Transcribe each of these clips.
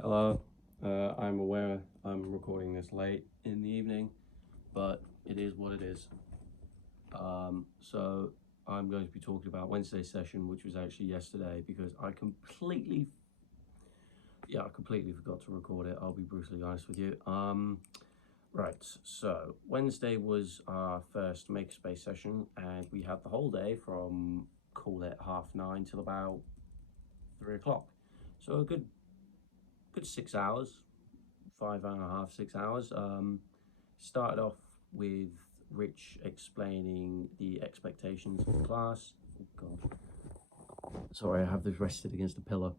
Hello, I'm aware I'm recording this late in the evening, but it is what it is. So I'm going to be talking about Wednesday's session, which was actually yesterday, because I completely forgot to record it. I'll be brutally honest with you. Right, so Wednesday was our first Makerspace session, and we had the whole day from, call it 9:30 till about 3 o'clock. So a good 6 hours, 5.5, 6 hours. Started off with Rich explaining the expectations of the class. Oh God, sorry, I have this rested against a pillow.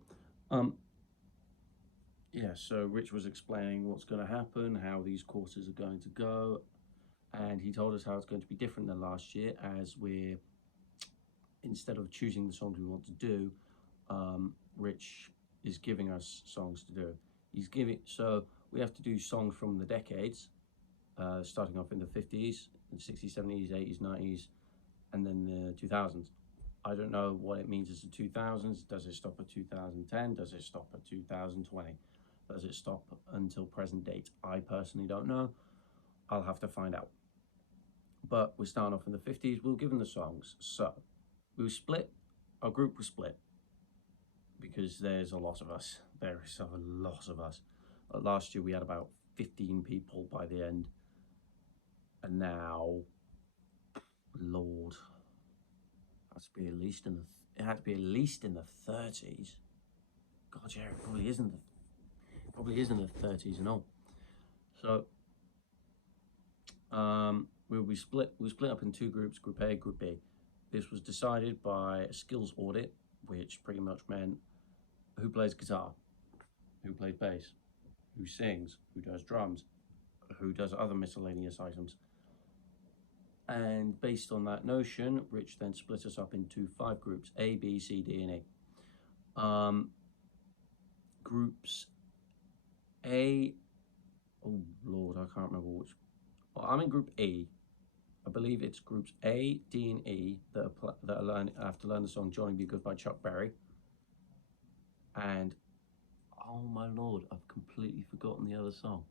Um, yeah, so Rich was explaining what's going to happen, how these courses are going to go, and he told us how it's going to be different than last year, as we're, instead of choosing the songs we want to do, Rich is giving us songs to do. So we have to do songs from the decades, starting off in the 50s, 60s, 70s, 80s, 90s, and then the 2000s. I don't know what it means as the 2000s. Does it stop at 2010? Does it stop at 2020? Does it stop until present date? I personally don't know. I'll have to find out. But we're starting off in the 50s. We'll give them the songs. So we were split. Our group was split because there's a lot of us. There is a lot of us. Last year we had about 15 people by the end. And now, Lord, it had to be at least in the 30s. God, yeah, it probably isn't the 30s and all. So we split up in two groups, Group A, Group B. This was decided by a skills audit, which pretty much meant who plays guitar, who plays bass, who sings, who does drums, who does other miscellaneous items. And based on that notion, Rich then split us up into 5 groups, A, B, C, D, and E. Groups A, oh Lord, I can't remember which. Well, I'm in Group E. I believe it's Groups A, D, and E that have to learn the song "Johnny Be Good" by Chuck Berry. And oh my Lord, I've completely forgotten the other song.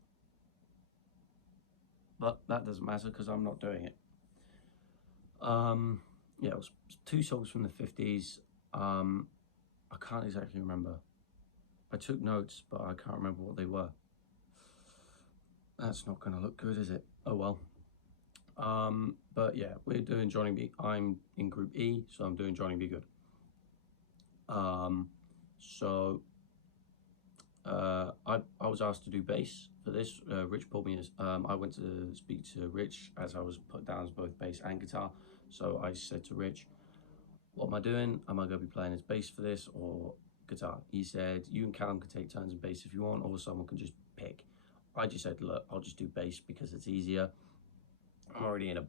But that doesn't matter because I'm not doing it. Yeah, it was 2 songs from the 50s. I can't exactly remember. I took notes, but I can't remember what they were. That's not going to look good, is it? Oh well. But yeah, we're doing Johnny B. I'm in Group E, so I'm doing Johnny Be Good. So I was asked to do bass for this. Rich pulled me. I went to speak to Rich as I was put down as both bass and guitar. So I said to Rich, "What am I doing? Am I going to be playing as bass for this or guitar?" He said, "You and Callum can take turns in bass if you want, or someone can just pick." I just said, "Look, I'll just do bass because it's easier. I'm already in a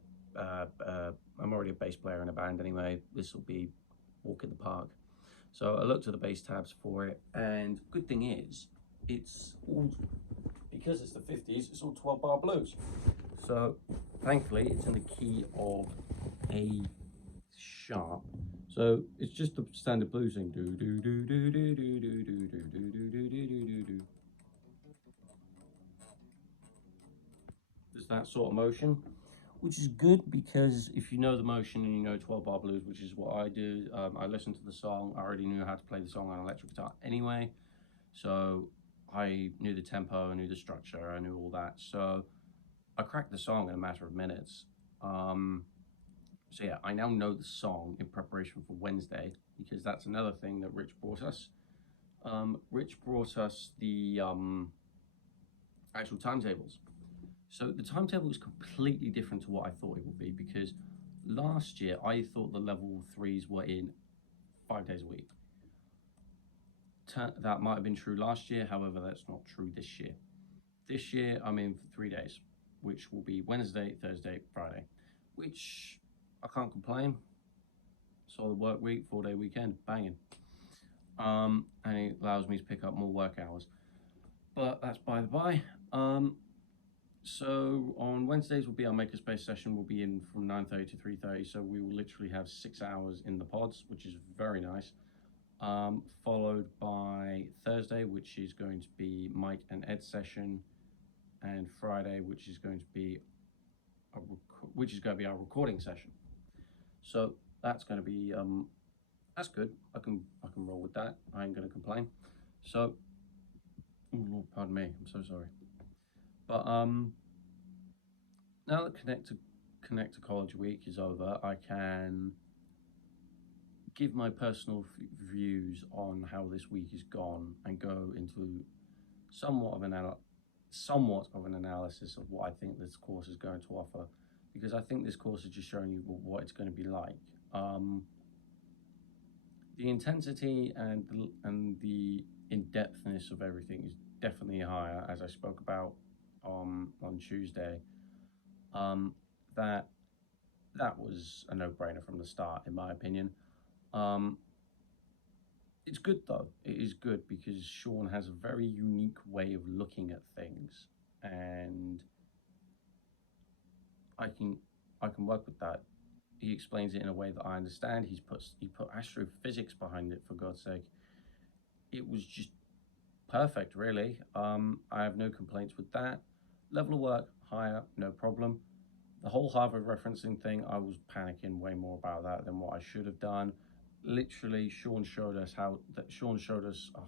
I'm already a bass player in a band anyway. This will be walk in the park." So I looked at the bass tabs for it, and good thing is, it's all, because it's the 50s, it's all 12 bar blues. So thankfully, it's in the key of A sharp. So it's just the standard blues thing. Do do do do do do do do do do do do do do do. There's that sort of motion, which is good because if you know the motion and you know 12 bar blues, which is what I do, I listened to the song. I already knew how to play the song on electric guitar anyway, so I knew the tempo, I knew the structure, I knew all that. So I cracked the song in a matter of minutes. So yeah, I now know the song in preparation for Wednesday because that's another thing that Rich brought us. Rich brought us the actual timetables. So the timetable is completely different to what I thought it would be because last year I thought the level 3s were in 5 days a week. That might have been true last year, however, that's not true this year. This year I'm in for 3 days, which will be Wednesday, Thursday, Friday, which I can't complain. Solid work week, 4-day weekend, banging. And it allows me to pick up more work hours. But that's by the by. So on Wednesdays will be our Makerspace session. We'll be in from 9:30 to 3:30. So we will literally have 6 hours in the pods, which is very nice. Followed by Thursday, which is going to be Mike and Ed's session, and Friday, which is going to be our recording session. So that's going to be that's good. I can roll with that. I ain't going to complain. So, oh Lord, pardon me. I'm so sorry. But now that Connect to College Week is over, I can give my personal views on how this week has gone and go into somewhat of an analysis of what I think this course is going to offer, because I think this course is just showing you what it's going to be like. The intensity and the in-depthness of everything is definitely higher, as I spoke about on Tuesday. That was a no-brainer from the start, in my opinion. It's good though. It is good because Sean has a very unique way of looking at things, and I can work with that. He explains it in a way that I understand. He put astrophysics behind it, for God's sake. It was just perfect, really. I have no complaints with that. Level of work higher, no problem. The whole Harvard referencing thing, I was panicking way more about that than what I should have done. Literally, Sean showed us a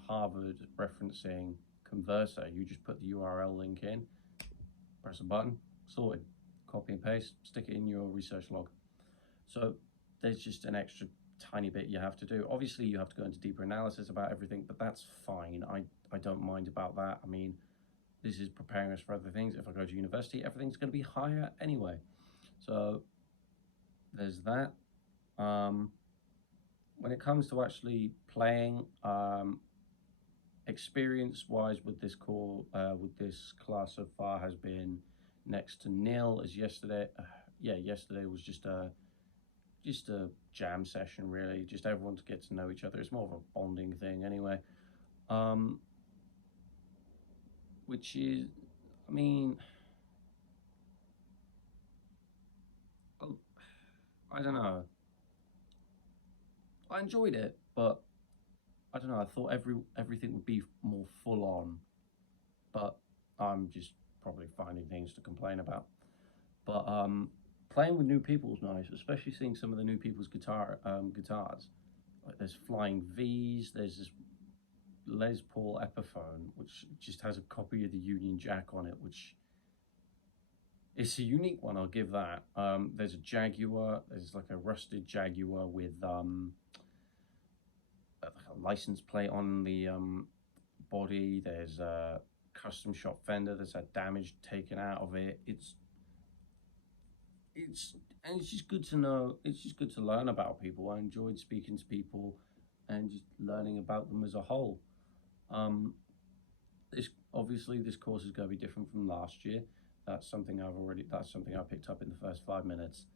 Harvard referencing converter. You just put the URL link in, press a button, sorted. Copy and paste, stick it in your research log. So there's just an extra tiny bit you have to do. Obviously, you have to go into deeper analysis about everything, but that's fine. I don't mind about that. I mean, this is preparing us for other things. If I go to university, everything's going to be higher anyway. So there's that. When it comes to actually playing, experience-wise with this class so far has been next to nil. As yesterday, yesterday was just a jam session, really. Just everyone to get to know each other. It's more of a bonding thing anyway. Which is, I mean, I don't know. I enjoyed it, but I don't know. I thought everything would be more full on, but I'm just probably finding things to complain about. But playing with new people is nice, especially seeing some of the new people's guitars. Like there's Flying V's. There's this Les Paul Epiphone, which just has a copy of the Union Jack on it, which it's a unique one. I'll give that. There's a Jaguar. There's like a rusted Jaguar with a license plate on the body. There's a custom shop fender that's had damage taken out of it. It's just good to know. It's just good to learn about people. I enjoyed speaking to people and just learning about them as a whole. This course is going to be different from last year. That's something I picked up in the first 5 minutes.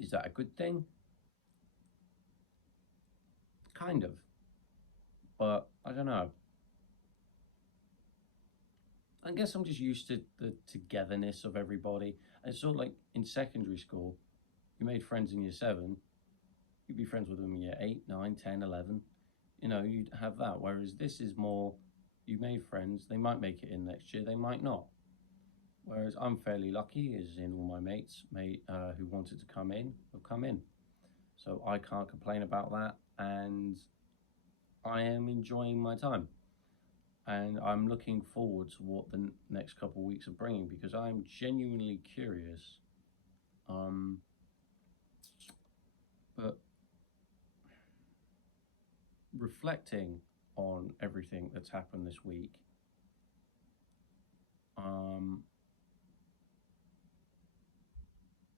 Is that a good thing? Kind of, but I don't know. I guess I'm just used to the togetherness of everybody. And it's sort of like in secondary school, you made friends in year 7, you'd be friends with them in year 8, 9, 10, 11. You know, you'd have that. Whereas this is more, you made friends, they might make it in next year, they might not. Whereas I'm fairly lucky, as in all my mates who wanted to come in have come in. So I can't complain about that, and I am enjoying my time. And I'm looking forward to what the next couple of weeks are bringing, because I'm genuinely curious. But reflecting on everything that's happened this week,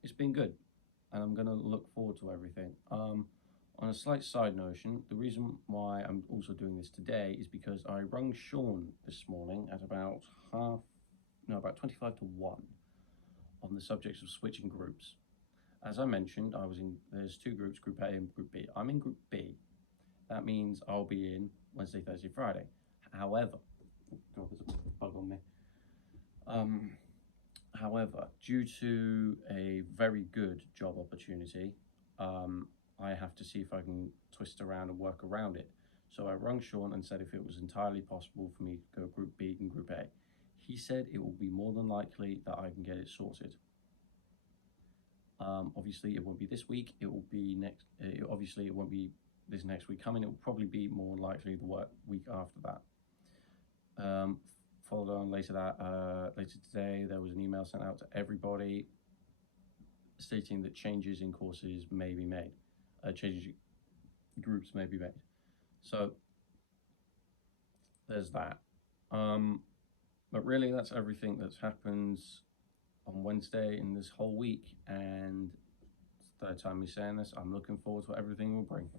it's been good, and I'm going to look forward to everything. On a slight side notion, the reason why I'm also doing this today is because I rung Sean this morning at about 25 to 1 on the subject of switching groups. As I mentioned, there's 2 groups, Group A and Group B. I'm in Group B. That means I'll be in Wednesday, Thursday, Friday. However, God, there's a bug on me. However, due to a very good job opportunity, I have to see if I can twist around and work around it. So I rung Sean and said if it was entirely possible for me to go Group B and Group A. He said it will be more than likely that I can get it sorted. Obviously, it won't be this week. It will be next. Obviously, it won't be this next week coming. It will probably be more likely the week after that. Followed on later today, there was an email sent out to everybody stating that changes in courses may be made, changes groups may be made. So there's that. But really, that's everything that's happened on Wednesday in this whole week, and it's the third time me saying this. I'm looking forward to what everything will bring.